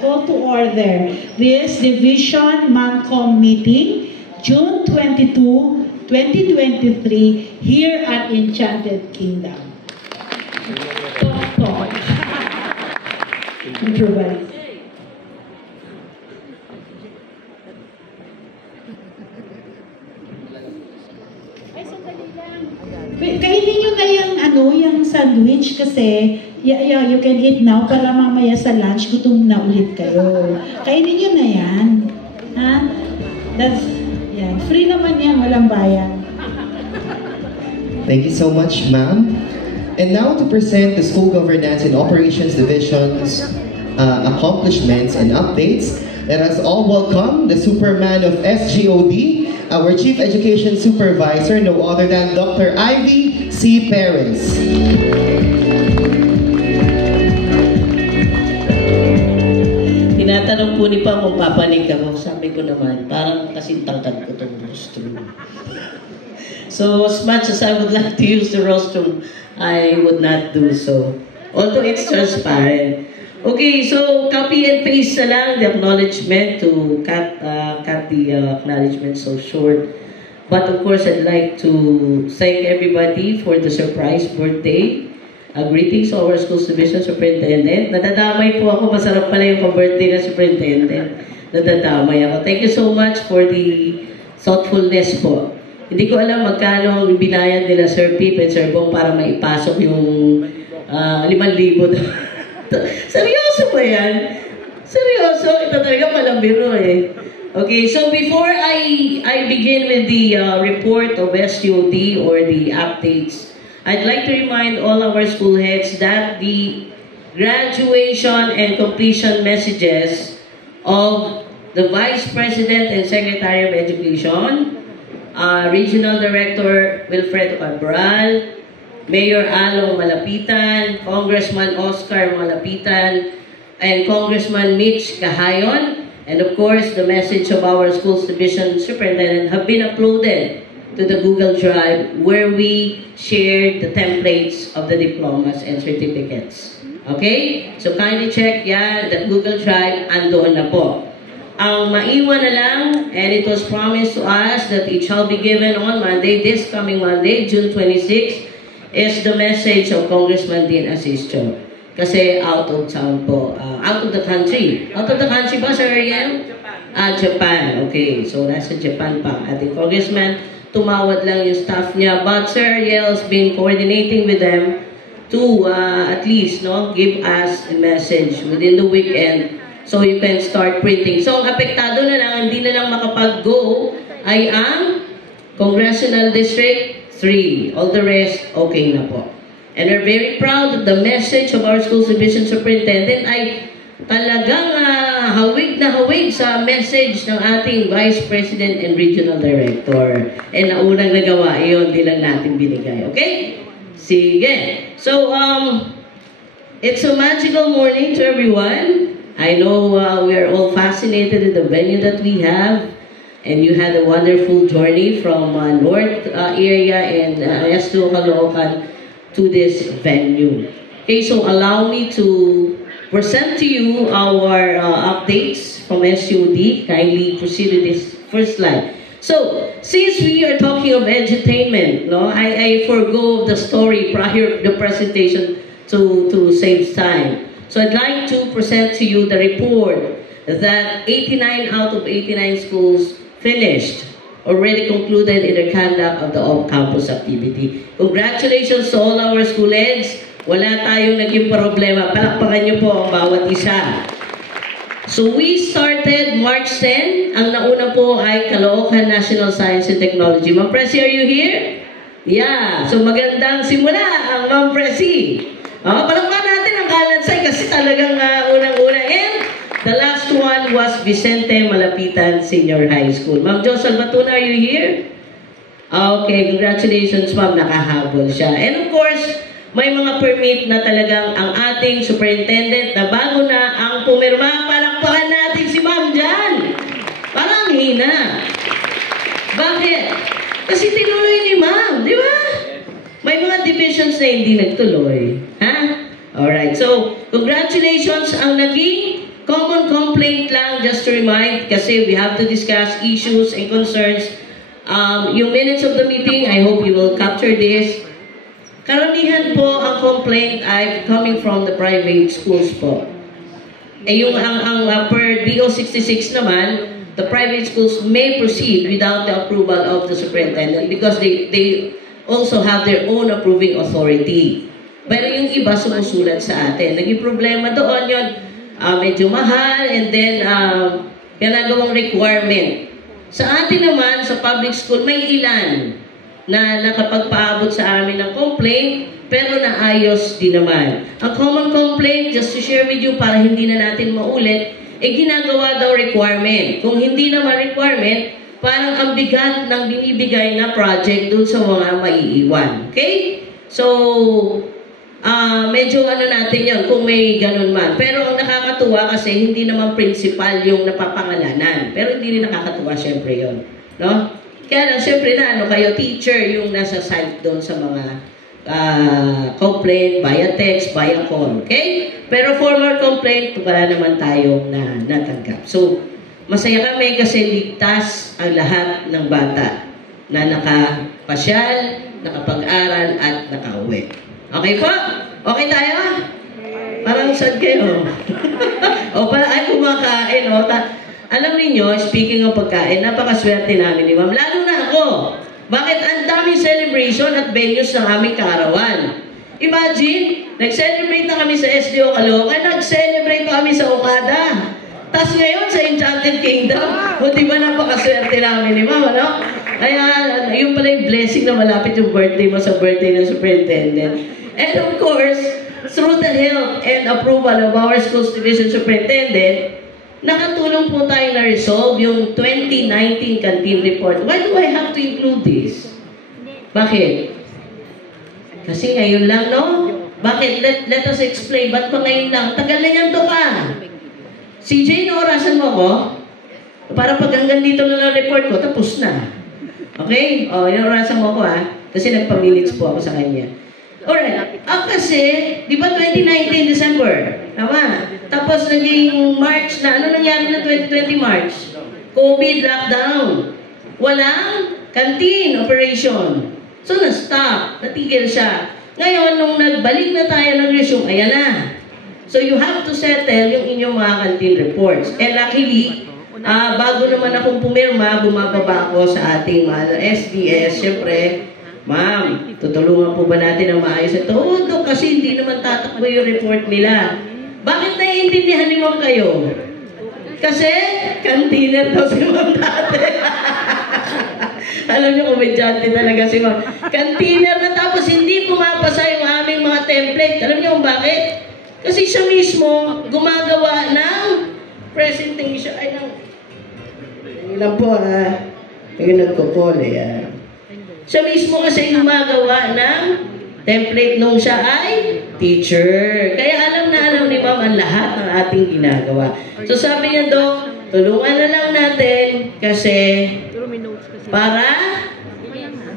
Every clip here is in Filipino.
Call to order this Division Mancom meeting, June 22, 2023, here at Enchanted Kingdom. Talk. Improvise. Ay, sandali lang. Kainin nyo na yung sandwich kasi you can eat now para mamaya sa lunch gutom na ulit kayo. Kainin nyo na yan. Ha? Yan. Free naman yan, walang bayan. Thank you so much, ma'am. And now to present the School Governance and Operations Division's accomplishments and updates, let us all welcome the Superman of SGOD, our Chief Education Supervisor, no other than Dr. Ivy C. Perez. Tinatanong po ni Pa kung papanig ako. Sabi ko naman, parang kasing tangkad ko itong rostrum. So, as much as I would like to use the rostrum, I would not do so. Although it's transparent. Okay, so copy and paste na lang the acknowledgement to cut the acknowledgement so short. But of course, I'd like to thank everybody for the surprise birthday. Greetings to our Schools Division Superintendent. Nadadamay po ako. Masarap pala yung pa-birthday na Superintendent. Nadadamay ako. Thank you so much for the thoughtfulness po. Hindi ko alam magkano ang binayad nila Sir Pip and Sir Bong para maipasok yung 5,000. Seryoso ba yan? Seryoso? Ito talaga malambiro eh. Okay, so before I begin with the report of SUD or the updates, I'd like to remind all our school heads that the graduation and completion messages of the Vice President and Secretary of Education, Regional Director Wilfredo Cabral, Mayor Along Malapitan, Congressman Oscar Malapitan, and Congressman Mitch Cahayon, and of course the message of our Schools Division Superintendent have been uploaded to the Google Drive where we shared the templates of the diplomas and certificates. Okay? So kindly check yan, that Google Drive, andoon na po. Ang maiwan na lang, and it was promised to us that it shall be given on Monday, this coming Monday, June 26, is the message of Congressman Dean Asistio. Kasi out of town po, out of the country. Out of the country ba, Sir Ariel? Japan. Okay, so nasa Japan pa. At the Congressman, tumawad lang yung staff niya. But Sir Ariel's been coordinating with them to at least give us a message within the weekend so you can start printing. So ang apektado na lang, hindi na lang makapag-go ay ang Congressional District 3. All the rest, okay na po. And we're very proud that the message of our Schools Division Superintendent ay talagang hawig na hawig sa message ng ating Vice President and Regional Director. And naunang nagawa, iyon, di lang natin binigay. Okay? Sige. So, it's a magical morning to everyone. I know we are all fascinated with the venue that we have. And you had a wonderful journey from North area and S2 Caloocan to this venue. Okay, so allow me to present to you our updates from SUD. Kindly proceed with this first slide. So, since we are talking of edutainment, I forgo the story prior to the presentation to save time. So I'd like to present to you the report that 89 out of 89 schools finished, already concluded in their conduct of the off-campus activity. Congratulations to all our school heads. Wala tayong naging problema. Palakpakan niyo po ang bawat isa. So we started March 10. Ang nauna po ay Caloocan National Science and Technology. Ma'am Presi, are you here? Yeah. So magandang simula ang Ma'am Presi. Palakpakan natin ang Kalansay kasi talagang unang-una. And the last one was Vicente Malapitan Senior High School. Ma'am Jo Salvatuna, are you here? Okay, congratulations ma'am, nakahabol siya. And of course, may mga permit na talagang ang ating superintendent na bago na ang pumirma. Palakpakan natin si ma'am dyan. Parang hina. Bakit? Kasi tinuloy ni ma'am, di ba? May mga divisions na hindi nagtuloy. Ha? Alright, so congratulations ang naging Common complaint lang, just to remind, kasi we have to discuss issues and concerns. Yung minutes of the meeting, I hope you will capture this. Karamihan po ang complaint ay coming from the private schools po. Yung per DO 66 naman, the private schools may proceed without the approval of the superintendent because they also have their own approving authority. Pero yung iba sumusulat sa atin. Naging problema doon yun, medyo mahal, and then ginagawang requirement. Sa atin naman, sa public school, may ilan na nakapagpaabot sa amin ng complaint, pero naayos din naman. Ang common complaint, just to share with you para hindi na natin maulit, ginagawa daw requirement. Kung hindi naman requirement, parang ang bigat ng binibigay na project dun sa mga maiiwan. Okay? So, medyo natin yun, kung may ganun man. Pero ang nakakatuwa kasi hindi naman principal yung napapangalanan. Pero hindi rin nakakatuwa, syempre yun. No? Kaya lang, syempre na, kayo teacher yung nasa side doon sa mga complaint, via text, via call. Okay? Pero formal complaint, wala naman tayong natanggap. So, masaya kami kasi ligtas ang lahat ng bata na nakapasyal, nakapag-aral, at nakauwi. Okay po? Okay tayo? Parang sad kayo. O pala, ay kumakain. Alam niyo, speaking of pagkain, napakaswerte namin ni Ma'am. Lalo na ako. Bakit ang daming celebration at venues ng aming kaarawan? Imagine, nag-celebrate na kami sa SDO Caloocan, nag-celebrate pa kami sa Okada. Tapos ngayon sa Enchanted Kingdom, di ba napakaswerte namin ni Ma'am, ano? Kaya, yung pala yung blessing na malapit yung birthday mo sa birthday ng superintendent. And of course, through the help and approval of our Schools Division Superintendent, nakatulong po tayo na resolve yung 2019 canteen report. Why do I have to include this? Bakit? Kasi ngayon lang, no? Bakit? Let us explain. Ba't pa ngayon lang? Tagal na yan to ka. CJ, naorasan mo ako? Para pag hanggang dito na report ko, tapos na. Okay? O, naorasan mo ako kasi nagpa-minutes po ako sa kanya. Alright. Kasi, di ba 2019 December? Tama. Tapos naging March na. Ano nangyari na 2020 March? COVID lockdown. Walang canteen operation. So, na-stop. Natigil siya. Ngayon, nung nagbalik na tayo ng resume, ayan na. So, you have to settle yung inyong mga canteen reports. And luckily, bago naman akong pumirma, bumababa ako sa ating mga SDS. Siyempre, Ma'am, tutulungan po ba natin ang maayos ito? Oo, kasi hindi naman tatakbo yung report nila. Bakit naiintindihan ni Ma'am kayo? Kasi, kantiner daw si Ma'am dati. Alam niyo, komedyante talaga si Ma'am. Kantiner na tapos hindi pumapasa yung aming mga template. Alam niyo kung bakit? Kasi siya mismo gumagawa ng presentation. Ay, ilan po yung nagkukol siya mismo kasi gumagawa ng template nung siya ay teacher. Kaya alam na alam ni Ma'am ang lahat ng ating ginagawa. So sabi niya, Dok, tulungan na lang natin kasi para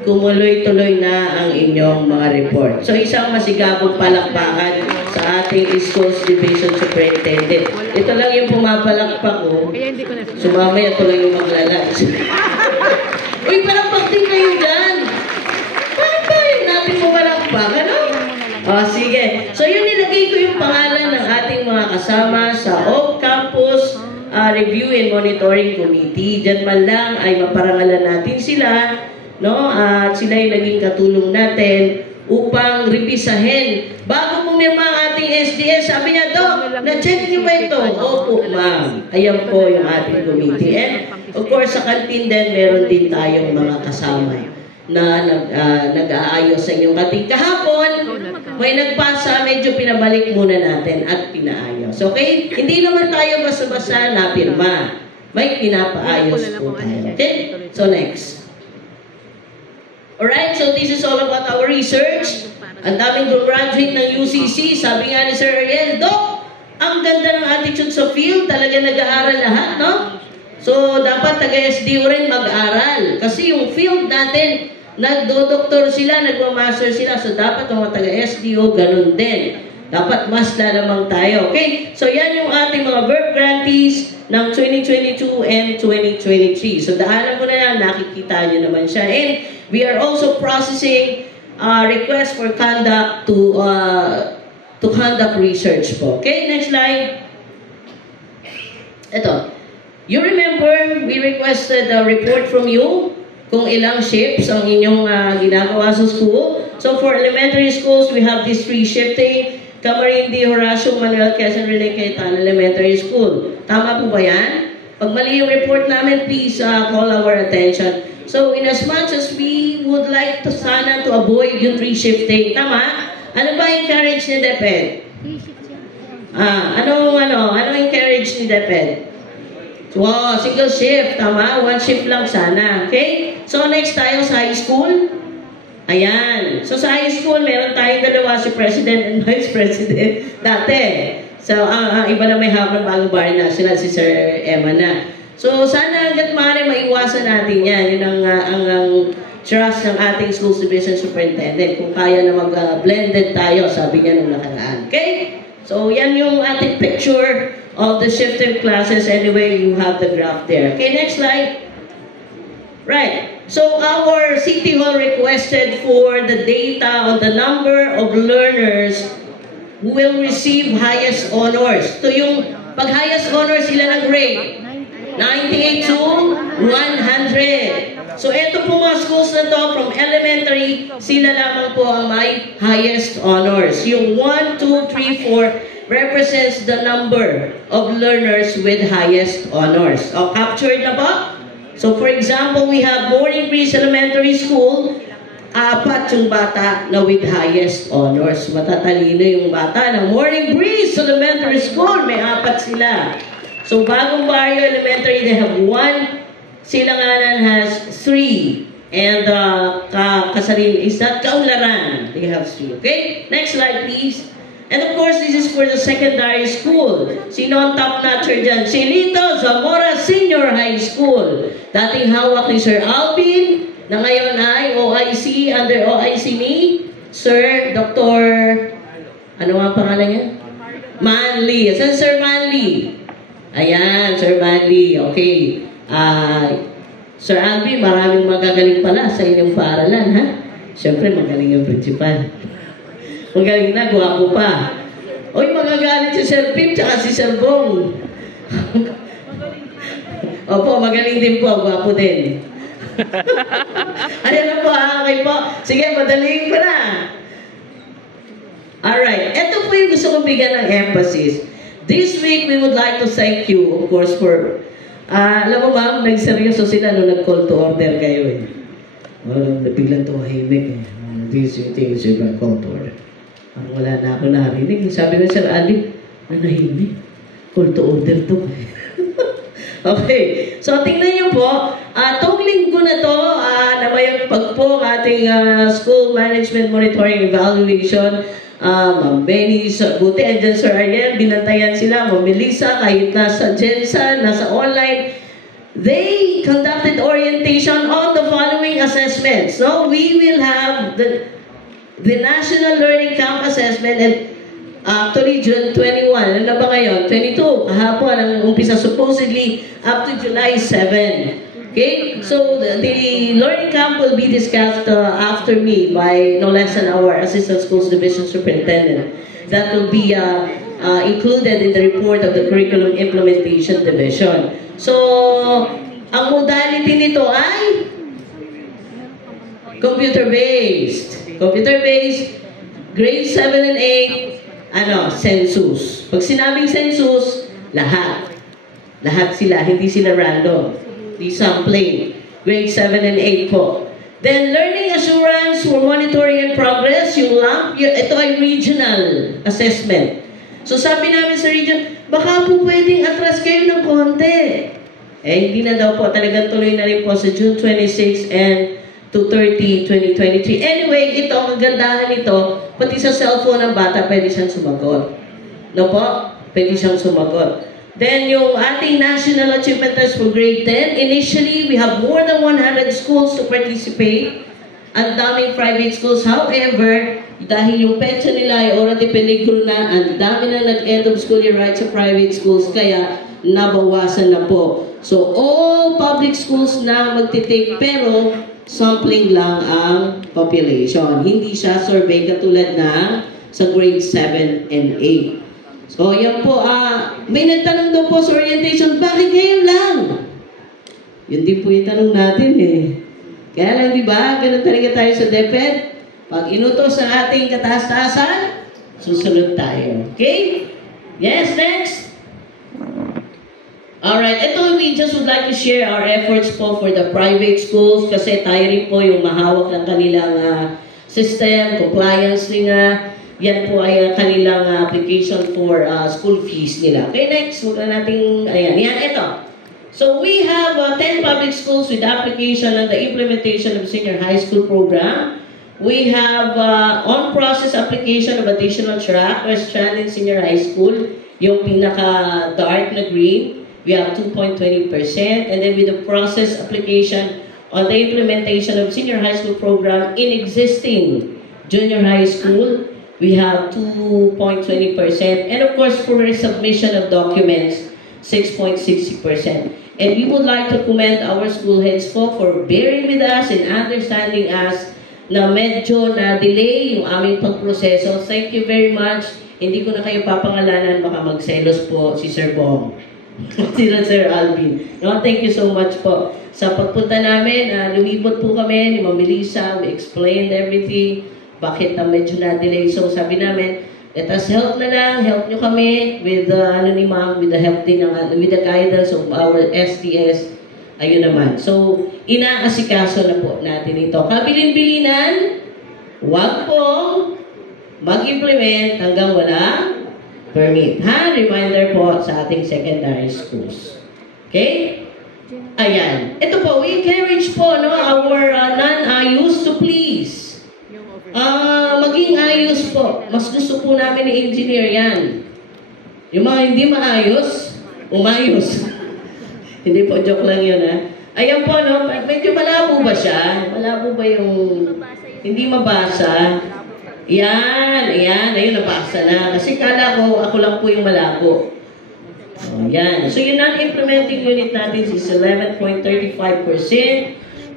kumuloy-tuloy na ang inyong mga report. So isang masigabong palakpakan sa ating Schools Division Superintendent. Ito lang yung pumapalakpak ko. So mamaya ito lang yung maglalunch. Uy, palakpak din kayo dyan. Bakit ba yung natin pumalakpak? Ano? Sige. So yun, nilagay ko yung pangalan ng ating mga kasama sa Off-Campus Review and Monitoring Committee. Diyan man lang ay maparangalan natin sila, no? At sila yung naging katulong natin upang revisahin. Bago pumirma ang ating SDS, sabi niya, Dok, na-check niyo ba ito? Opo, ma'am. Ayan po yung ating committee. And of course, sa canteen din, meron din tayong mga kasama na nag-aayos sa inyong canteen. Kahapon, may nagpasa, medyo pinabalik muna natin at pinaayos. Okay? Hindi naman tayo basta-basta napirma. May pinapaayos po tayo. Okay? So next. Alright, so this is all about our research. Ang daming graduate ng UCC. Sabi nga ni Sir Ariel, Dok, ang ganda ng attitude sa field. Talaga nag-aaral lahat, no? So, dapat taga-SDO rin mag-aral. Kasi yung field natin, nagdo-doktor sila, nagmamaster sila. So, dapat mga taga-SDO, ganun din. Dapat mas lalamang tayo. Okay? So yan yung ating mga verb grantees ng 2022 and 2023. So daanan ko na lang, nakikita nyo naman siya. And we are also processing request for conduct to conduct research po. Okay? Next slide. Ito. You remember, we requested a report from you kung ilang shifts ang inyong ginagawa sa school. So for elementary schools, we have this 3 shifting. Camarindi, Horacio, Manuel Quezon, Rene Cayetano Elementary School. Tama po ba yan? Pag mali yung report namin, please call our attention. So in as much as we would like to sana to avoid yung 3 shifting, tama? Ano ba encourage ni DepEd? Ano encourage ni DepEd? Wow, single shift, tama? 1 shift lang sana. Okay? So next tayo sa high school. Ayan. So sa high school, meron tayong dalawa, si President and Vice President dati. So iba na may hapon bagong bar national, si Sir Emma na. So sana hanggat maaari maiwasan natin yan. Yun ang trust ng ating Schools Division Superintendent. Kung kaya na mag-blended tayo, sabi niya nung nakaraan. Okay? So yan yung ating picture of the shifted classes. Anyway, you have the graph there. Okay, next slide. Right. So our City Hall requested for the data on the number of learners who will receive highest honors. So yung pag highest honors, sila ng grade? 98 to 100. So ito po mga schools na to, from elementary, sila lamang po ang may highest honors. Yung 1, 2, 3, 4 represents the number of learners with highest honors. O, captured na ba? So for example, we have Morning Breeze Elementary School, 4 yung bata na with highest honors. Matatalino yung bata ng Morning Breeze Elementary School, may 4 sila. So Bagong Barrio Elementary, they have 1. Silanganan has 3. And Kasarin is that Kaularan, they have 3. Okay? Next slide please. And of course, this is for the secondary school. Sino ang top notcher dyan? Si Lito Zamora Senior High School. Dating hawak ni Sir Alvin, na ngayon ay OIC, under OIC ni Sir Dr. Ano ang pangalan niya? Manly. Saan Sir Manly? Ayan, Sir Manly. Okay. Sir Alvin, maraming magagaling pala sa inyong paaralan, ha? Siyempre, magaling yung principal. Magaling na, guwapo pa. Uy, magagalit si Sir Pip tsaka si Sir Bong. Opo, magaling din po, guwapo din. Ayan na po, okay po. Sige, madaliin ko na. Alright, ito po yung gusto kong bigyan ng emphasis. This week, we would like to thank you, of course, for... alam mo ma'am, nagseryoso sila nung nag-call to order kayo eh. Biglang tumahimik eh. This thing is your call to order. Wala na ako narinig. Sabi na Sir Ali, nanahimik. Call to order to. Okay. So, tingnan niyo po. Tong linggo na to, na may pagpong ating school management monitoring evaluation. Ma'am Benny, buti, andyan Sir Ariel, binantayan sila. Ma'am Melissa, kahit nasa Jensen, nasa online, they conducted orientation on the following assessments. So, we will have the National Learning Camp Assessment and actually June 21. Ano na ba ngayon? 22. Kahapon ang umpisa supposedly up to July 7. Okay? So the learning camp will be discussed after me by no less than our Assistant Schools Division Superintendent. That will be included in the report of the Curriculum Implementation Division. So, ang modality nito ay computer-based. Computer-based, grade 7 and 8, census. Pag sinabing census, lahat. Lahat sila, hindi sila random. Di sampling. Grade 7 and 8 po. Then, learning assurance for monitoring and progress, yung LAMP, ito ay regional assessment. So, sabi namin sa region, baka po pwedeng atras kayo ng konti. Hindi na daw po. Talagang tuloy na rin po sa June 26 and 2/30, 2023. Anyway, ito, ang kagandahan nito, pati sa cellphone ng bata, pwede siyang sumagot. No po? Pwede siyang sumagot. Then, yung ating National Achievement Test for Grade 10, initially, we have more than 100 schools to participate. Ang daming private schools. However, dahil yung petsa nila ay ora de peligro na, ang dami na nag-end of school year right sa private schools, kaya nabawasan na po. So, all public schools na magtitake, pero sampling lang ang population. Hindi siya survey katulad ng sa grade 7 and 8. So, yan po. May nagtanong daw po sa orientation, bakit ngayon lang? Yun din po yung tanong natin eh. Kaya lang, di ba? Ganun talaga tayo sa DepEd. Pag inutos sa ating kataas-taasan, susunod tayo. Okay? Yes, next. Alright, ito we just would like to share our efforts po for the private schools kasi tayo rin po yung mahawak ng kanilang system, compliance nila. Yan po ay kanilang application for school fees nila. Okay, next. Huwag natin, ayan, yan, ito. So we have 10 public schools with application and the implementation of senior high school program. We have on-process application of additional track or strand in senior high school, yung pinaka-dark na green. We have 2.20%. And then with the process application on the implementation of senior high school program in existing junior high school, we have 2.20%. And of course, for submission of documents, 6.60%. And we would like to commend our school heads for bearing with us and understanding us na medyo na-delay yung aming pagproseso. Thank you very much. Hindi ko na kayo papangalanan, baka magselos po si Sir Bong. Sila Sir Alvin. No, thank you so much po. Sa pagpunta namin, lumibot po kami ni Ma'am Melissa. We explained everything. Bakit na medyo na-delay. So sabi namin, let us help na lang. Help nyo kami with ni Ma'am, with the help din ng, with the guidance of our SDS. Ayun naman. So, inaasikaso na po natin ito. Kabilin-bilinan, wag pong mag-implement hanggang wala permit. Ha? Reminder po sa ating secondary schools. Okay? Ayan. Ito po, we encourage po no, our non-ayus to please. Maging ayos po. Mas gusto po namin ni engineer yan. Yung mga hindi maayos, umayos. Hindi po, joke lang yun ha. Ayan po, no? Medyo malabo ba siya? Malabo ba yung hindi mabasa? Yan, ayan. Ayun, nabasa na. Kasi kala ko, ako lang po yung malabo. Yan. So, yung non-implementing unit natin is 11.35%.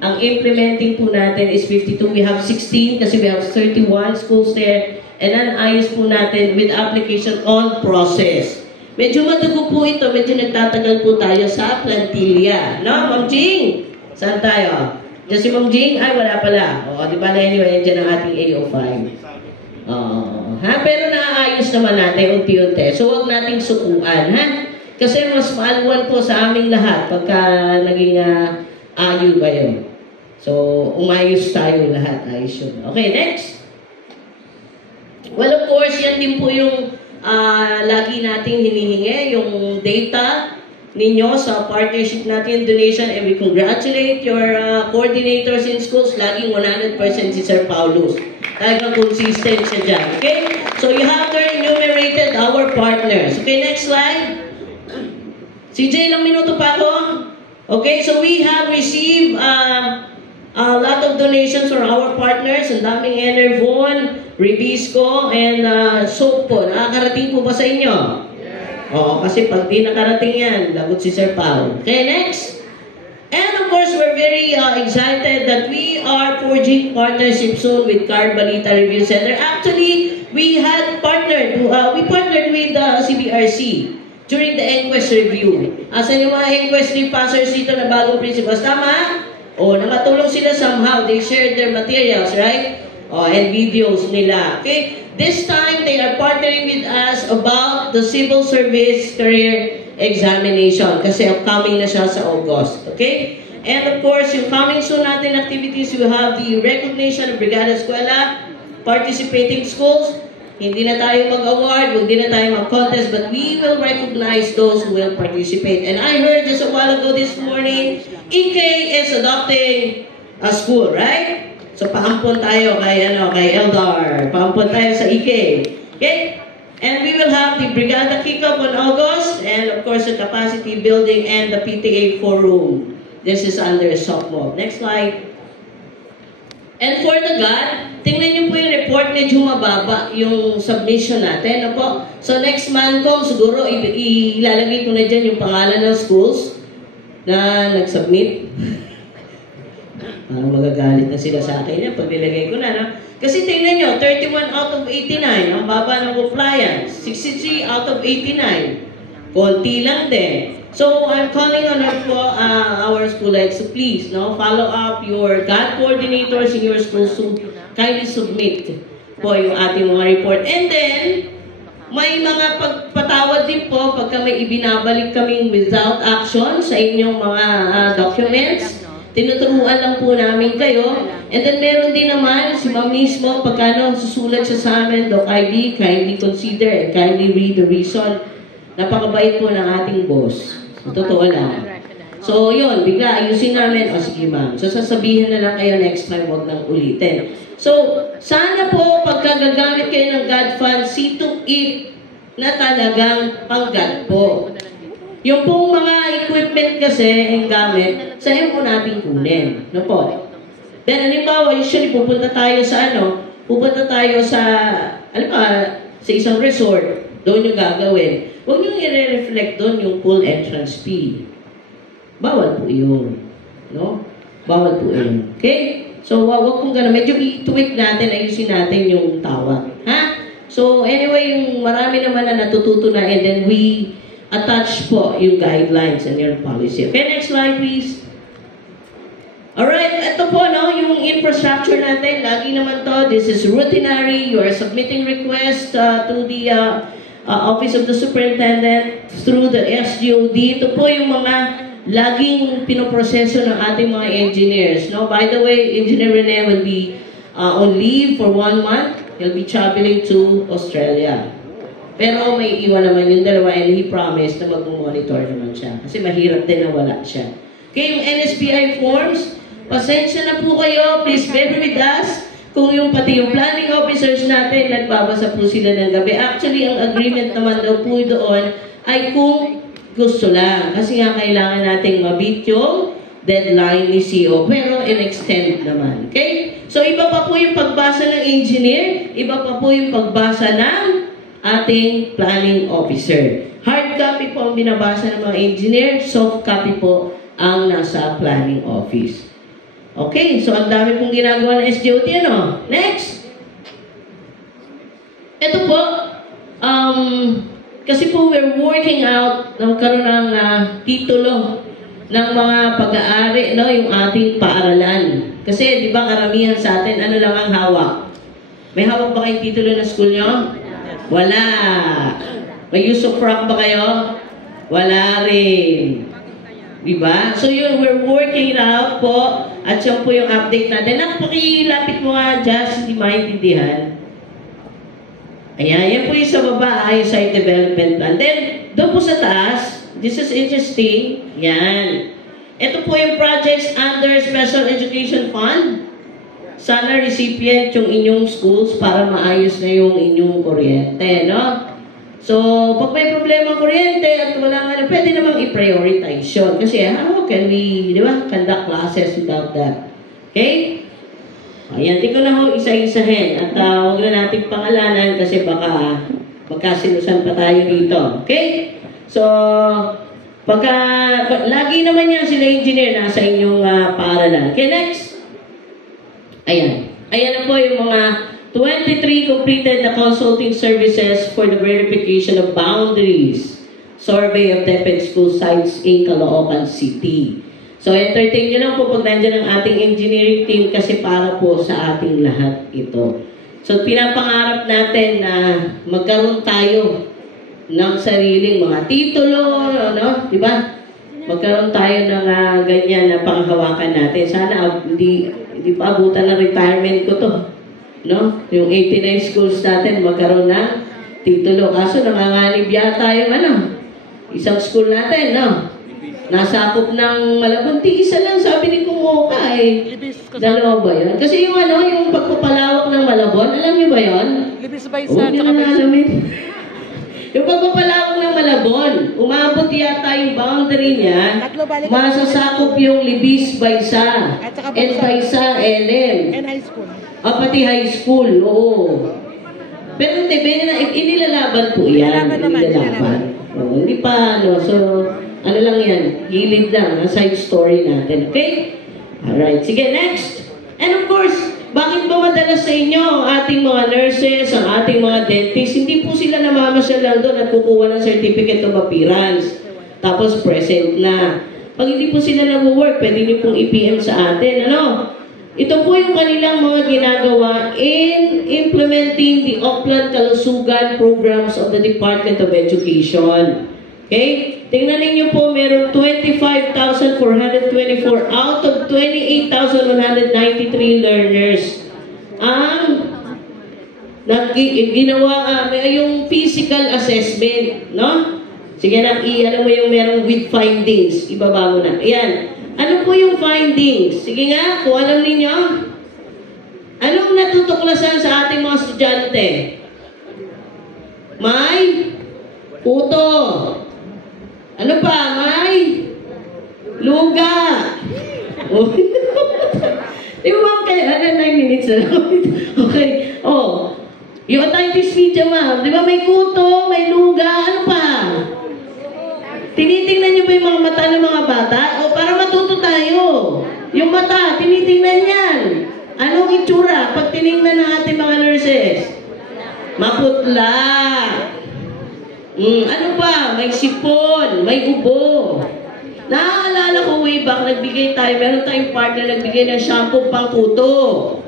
Ang implementing po natin is 52. We have 16 kasi we have 31 schools there. And non-ayos po natin with application on process. Medyo madugo po ito, medyo nagtatagal po tayo sa plantilla. No, Ma'am Jing? Saan tayo? Diyan si Ma'am Jing? Ay, wala pala. O, di ba na anyway, dyan ang ating AO5. Pero naaayos naman natin unti-unti. So, huwag nating sukuan, ha? Kasi mas maalwan po sa aming lahat pagka naging ayo kayo. So, umayos tayo lahat. Ayos yun. Okay, next. Well, of course, yan din po yung lagi nating hinihingi yung data ninyo sa partnership natin, donation, and we congratulate your coordinators in schools. Laging 100% si Sir Paulus. Talagang consistent siya dyan. Okay? So you have there enumerated our partners. Okay, next slide. CJ, ilang minuto pa ako? Okay, so we have received a lot of donations from our partners. Ang daming Enervon, Ribisco, and soap po. Nakakarating po ba sa inyo? Yes. Oo, kasi pag di nakarating yan, lagot si Sir Paul. Okay, next. And of course, we're very excited that we are forging partnership soon with Card Balita Review Center. Actually, we partnered with CBRC during the Enquest Review. Asan yung mga Enquest repassers dito na bagong principals? Tama? O, nakatulong sila somehow. They shared their materials, right? And videos nila. Okay? This time, they are partnering with us about the civil service career examination. Kasi upcoming na siya sa August. Okay? And of course, yung coming soon natin activities, we have the recognition of Brigada Eskwela, participating schools. Hindi na tayo mag-award, hindi na tayo mag-contest, but we will recognize those who will participate. And I heard just a while ago this morning, EK is adopting a school, right? So paampon tayo kay Eldar. Paampon tayo sa EK. Okay? And we will have the Brigada Kick-Up on August, and of course the capacity building and the PTA forum. This is under SOCMO. Next slide. And for the GAT, tingnan niyo po yung report, medyo mababa yung submission natin. Opo. So next month ko, siguro ilalagay ko na dyan yung pangalan ng schools na nag-submit. Parang magagalit na sila sa akin yan pag nilagay ko na. No? Kasi tingnan nyo, 31 out of 89, ang baba ng compliance. 63 out of 89. Konti lang din. So, I'm calling on our school heads to please, no, follow up your GAT coordinators in your schools to kindly submit po yung ating mga report. And then, may mga pagpatawad din po pagka may ibinabalik kaming without action sa inyong mga documents. Tinuturuan lang po namin kayo. And then meron din naman si ma'am mismo pagkano susulat siya sa amin, Doc ID, kindly consider and kindly read the reason. Napakabait po ng ating boss. Totoo lang. So yun, bigla ayusin namin. O sige ma'am. So sasabihin na lang kayo next time, wag nang ulitin. So sana po pagkagagamit kayo ng GAT fund, see to it na talagang pang-GAT po. Yung pong mga equipment kasi ang gamit, saan po natin kunin? No po? Then halimbawa, usually pupunta tayo sa pupunta tayo sa, sa isang resort, doon yung gagawin. Huwag nyo i-reflect doon yung full entrance fee. Bawal po yun. No? Bawal po yun. Okay? So, wag kong gano'n. Medyo i-tweak natin, ayusin natin yung tawag. Ha? So, anyway, yung marami naman na natututo na and then we attach po yung guidelines and your policy. Okay, next slide please. Alright, ito po, no, yung infrastructure natin, lagi naman to, this is routinary, you are submitting request to the Office of the Superintendent through the SGOD. Ito po yung mga laging pinoproseso ng ating mga engineers. No? By the way, Engineer Rene will be on leave for 1 month. He'll be traveling to Australia. Pero may iwan naman yung dalawa and he promised na mag-monitor naman siya. Kasi mahirap din na wala siya. Okay, yung NSBI forms, pasensya na po kayo. Please bear with us. Kung yung pati yung planning officers natin, nagbabasa po sila ng gabi. Actually, ang agreement naman daw po doon ay kung gusto lang. Kasi nga kailangan nating mabit yung deadline ni CEO. Pero in-extend naman. Okay? So, iba pa po yung pagbasa ng engineer. Iba pa po yung pagbasa ng ating planning officer. Hard copy po ang binabasa ng mga engineer. Soft copy po ang nasa planning office. Okay, so ang dami pong ginagawa ng SGOT, ano? Next! Ito po, kasi po we're working out ng karoon ng titulo ng mga pag-aari, no, yung ating paaralan. Kasi, di ba, karamihan sa atin, ano lang ang hawak? May hawak ba kayong titulo ng school nyo? Wala. May use of rank ba kayo? Wala rin. Diba? So yun, we're working out po. At yun po yung update natin. Pakilapit mo nga, just hindi maintindihan. Ayan, yan po yung sa baba, yung site development plan. Then, doon po sa taas, this is interesting. Yan. Ito po yung projects under Special Education Fund. Sana recipient yung inyong schools para maayos na yung inyong kuryente, no? So, pag may problema kuryente at wala nga, pwede namang i-prioritize yun. Kasi how can we, di ba, conduct classes without that? Okay? Ayan, tingnan na ho isa-isahin. At huwag na natin pangalanan kasi baka magkasilusan pa tayo dito. Okay? So, lagi naman yan sila engineer nasa inyong paaralan. Okay, next. Ayan. Ayan na po yung mga 23 completed na consulting services for the verification of boundaries. Survey of DepEd school sites in Caloocan City. So, entertain nyo lang po pag nandiyan ang ating engineering team kasi para po sa ating lahat ito. So, pinapangarap natin na magkaroon tayo ng sariling mga titulo, ano, di ba? Magkaroon tayo ng ganyan na panghawakan natin. Sana hindi pa abutan ng retirement ko to. No? Yung 89 schools natin magkaroon ng titulo. Kaso nanganganib yata yung isang school natin, no? Nasakop ng Malabunti, isa lang sabi ni Kumoka dalawa ba yun? Kasi yung yung pagpapalawak ng Malabon, alam niyo ba yun? Libis ba isa? Huwag niyo na alamin. Yung pagpapalawak ng Malabon, umabot yata yung boundary niya, masasakop yung Libis Baysa, and Baysa LM. And high school. Pati high school, oo. Pero hindi, inilalaban po yan. Inilalaban. Oo, hindi pa, so, ano lang yan, gilid lang, side story natin, okay? Alright, sige, next. And of course, bakit ba madalas sa inyo ang ating mga nurses, ang ating mga dentists, hindi po sila namamasyal lang doon at kukuha ng certificate of appearance. Tapos present na. Pag hindi po sila nag-work, pwede niyo pong i-PM sa atin. Ano? Ito po yung kanilang mga ginagawa in implementing the Auckland Kalusugan programs of the Department of Education. Okay? Tingnan ninyo po, meron 25,424 out of 28,193 learners. Ang ginawa yung physical assessment, no? Sige na, ano mo yung meron with findings. Ibaba mo na. Ayan. Ano po yung findings? Sige nga, kung alam ninyo. Anong natutuklasan sa ating mga estudyante? May puto. Ano pa? May luga. Di ba kayo? 9 minutes na lang. Okay. Oh. Yung otitis media, ma'am. Di ba may kuto, may luga, ano pa? Tinitingnan niyo ba yung mga mata ng mga bata? O para matuto tayo. Yung mata, tinitingnan yan. Anong itsura pag tinignan ng ating mga nurses? Maputla. Ano pa? May sipon, may ubo. Naaalala ko way back, nagbigay tayo, meron tayong partner nagbigay ng shampoo pang kuto.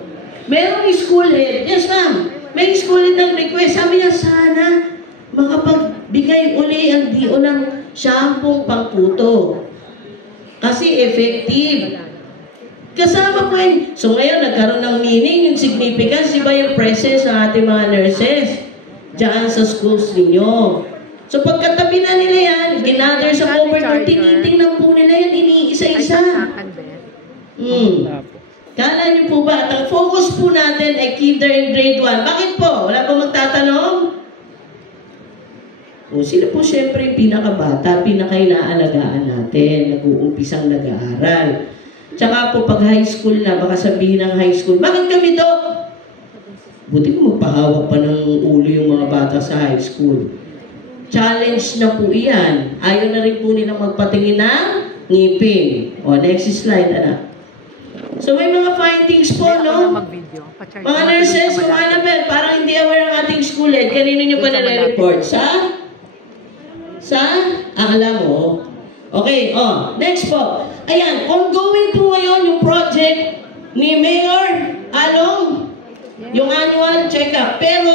Merong school head. Yes, ma'am. May school head ng request. Sabi niya, sana makapagbigay uli ang DO ng shampoo pang kuto. Kasi effective. Kasama ko yun. So ngayon, nagkaroon ng meaning, yung significance, iba yung presence ng ating mga nurses dyan sa schools ninyo. So pagkatabi na nila yan, ginather sa cover, tinitingnan po nila yan, iniisa-isa. Kala niyo po ba, at ang focus po natin ay kinder in grade 1. Bakit po? Wala po magtatanong? O sila po syempre yung pinakabata, pinakainaalagaan natin, nag-uumpisang nag-aaral. Tsaka po pag high school na, baka sabihin ng high school, bakit kami to? Buti ko magpahawak pa ng ulo yung mga bata sa high school. Challenge na po iyan. Ayaw na rin po nilang magpatingin ng ngipin. O, next slide, anak. So, may mga findings po, no? Mga nurses, mga anapel, parang hindi aware ang ating school head. Kanino nyo pa nare-report? Alam mo. Okay, next po. Ayan, ongoing po ngayon yung project ni Mayor Along, yung annual check-up. Pero,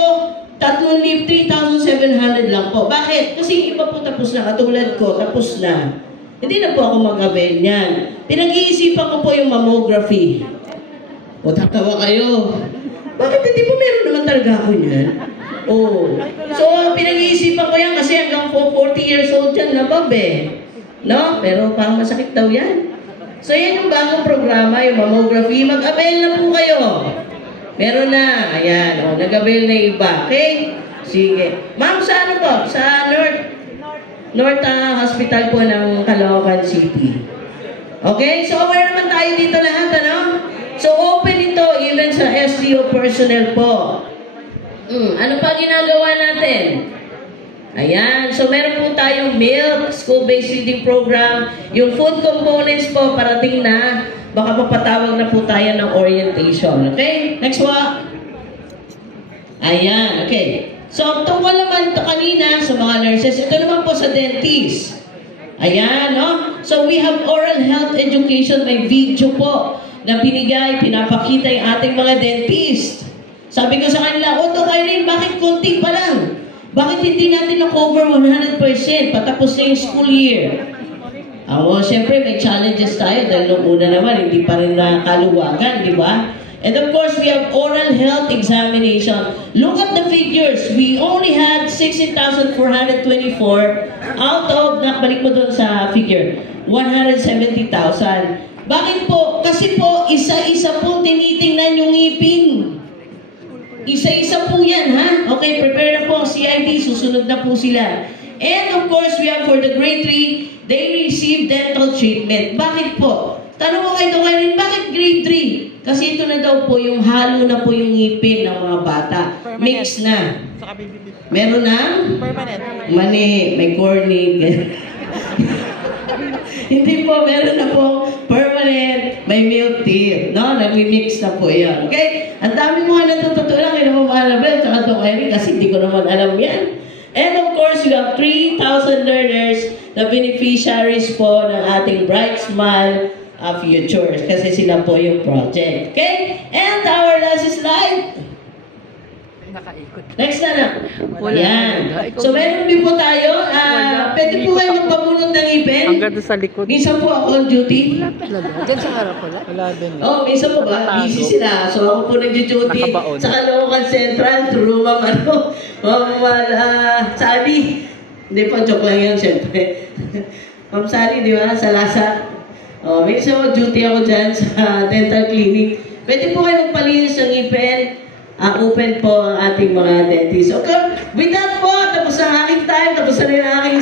3,700 lang po. Bakit? Kasi iba po tapos na. Katulad ko, tapos na. Hindi na po ako mag-avail niyan. Pinag-iisipan ko po yung mammography. O, tatawa kayo. Bakit hindi po meron naman talaga ako niyan? So, pinag-iisipan ko yan kasi hanggang 40 years old yan, nabab eh. No? Pero parang masakit daw yan. So, yan yung bagong programa, yung mammography. Mag-avail na po kayo. Meron na. Ayan. Nag-avail na iba. Okay? Sige. Ma'am, sa ano po? Sa North Hospital po ng Caloocan City. Okay? So, aware naman tayo dito lahat, ano? So, open ito even sa SDO personnel po. Ano pa ginagawa natin? Ayan. So, meron po tayong milk, school-based feeding program. Yung food components po, parating na. Baka papatawag na po tayo ng orientation. Okay? Next one. Ayan. Okay. So, tungkol naman ito kanina sa mga nurses. Ito naman po sa dentist. Ayan, no? So, we have oral health education. May video po na pinigay, pinapakita yung ating mga dentist. Sabi ko sa kanila, Dr. Irene, bakit konti pa lang? Bakit hindi natin na-cover 100%? Patapos na yung school year. Siyempre, may challenges tayo dahil nung una naman, hindi pa rin nakaluwagan, di ba? And of course, we have oral health examination. Look at the figures. We only had 16,424 out of, balik mo doon sa figure, 170,000. Bakit po? Kasi po, isa-isa po tinitingnan yung ngipin. Isa-isa po yan, ha? Okay, prepare na po ang CID, susunod na po sila. And of course, we have for the grade 3, they receive dental treatment. Bakit po? Tanong mo kay Dr. Irene, bakit grade 3? Kasi ito na daw po yung halo na po yung ngipin ng mga bata. Mix na. Meron na? Mani, may corny. Hindi po, meron na po permanent, may milk teeth. No? Nag-mix na po yan. Okay? Ang dami mga natututunan kay Ma'am Annabel at Dr. Irene kasi hindi ko naman alam yan. And of course, we have 3,000 learners na beneficiaries po ng ating Bright Smile Futures kasi sila po yung project. Okay? And our last slide. Next na lang. Ayan. So, meron din po tayo. Pwede po kayo magpabunot ng ipin. Hanggang doon sa likod. Minsan po ako on duty. Diyan sa harap wala? Wala din. Oh, minsan po ba? Busy sila. So, ako po nag-duty sa Caloocan Central through Sally. Hindi po, joke lang yun, syempre. Ma'am Sally, di ba? Sa Lasa. Oh, minsan duty ako dyan sa dental clinic. Pwede po kayo magpalinis ng ipin. Open po ang ating mga dentist. Okay, with that po, tapos na ang aking time, tapos na rin ang aking